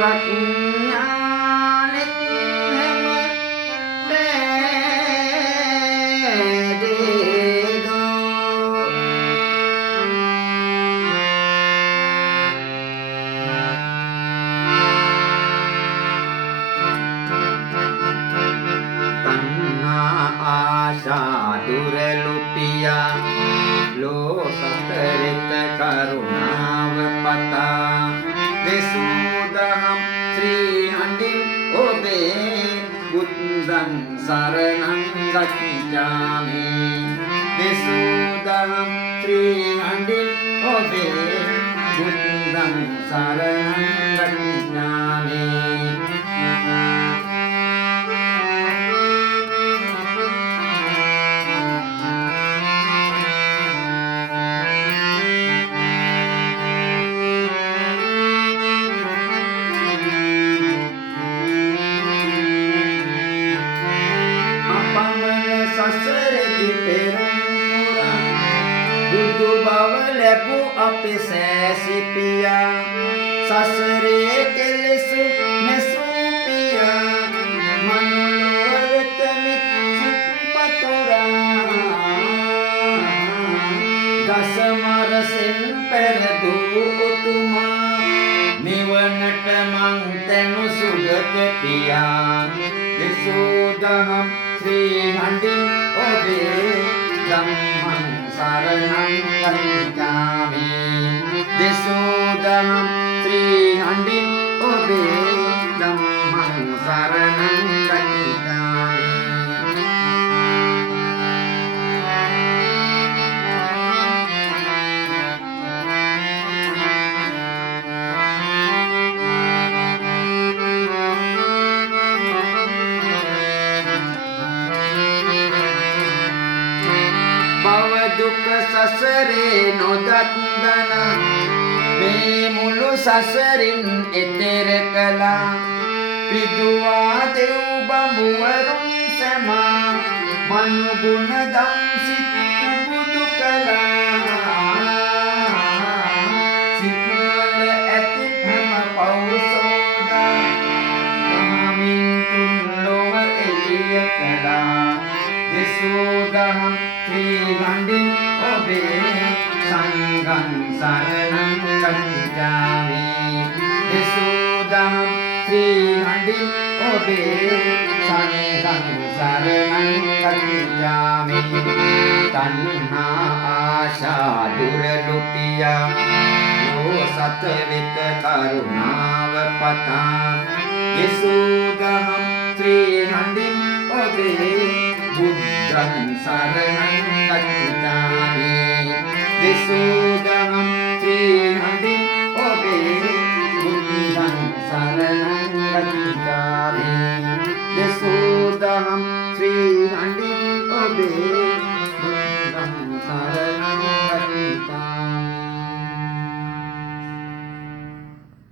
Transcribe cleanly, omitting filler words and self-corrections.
ප්‍රඥානෙත් හැම ආශා දුරලුපියා ලෝ සතරිත කරුණාව පතා දෙසූදහම් ශ්‍රී හඬින් ඔබේ බුද්ධං සරණං ගච්ඡාමි දෙසූදහම් ශ්‍රී හඬින් ඔබේ බුද්ධං සරණං ගච්ඡාමි සසරෙදි පෙරම් පුරා බුදු බව ලැබූ අපේ සෑසිපියා සසරේ කෙලෙසු නැසූ පියා මනුලොව වෙත මිත් පතුරා දසමරසෙන් පෙරදූ උතුමා නිවනට මං තැනු සුගත පියා දෙසූදහම් ශ්‍රී හඬින් ඔබේ ධම්මං සරණං ගච්ඡාමි දෙසූදහම් ශ්‍රී හඬින් ඔබේ ධම්මං සරණං ගච්ඡාමි දුක සසරේ නොදත් දන මේ මුළු සසරින් එතෙර කළා පිදුවා දෙව් බඹුවරුන් සමා මනුගුණ දම් සිත් පුබුදු කළා සිත්වල ඇති හැම පෞසෝදා මහමින් තුන් ලොව එළිය කළා දෙසූදහම් ශ්‍රී හඬින් ඔබේ සංඝං සරණං ගච්ඡාමි දෙසූදහම් ශ්‍රී හඬින් ඔබේ සංඝං සරණං ගච්ඡාමි තණ්හා ආශා දුරලුපියා ලෝ සතවිත කරුණාව පතා දෙසූදහම් ශ්‍රී හඬින් ඔබේ බුද්ධං සරණං ගච්ඡාමි දෙසූ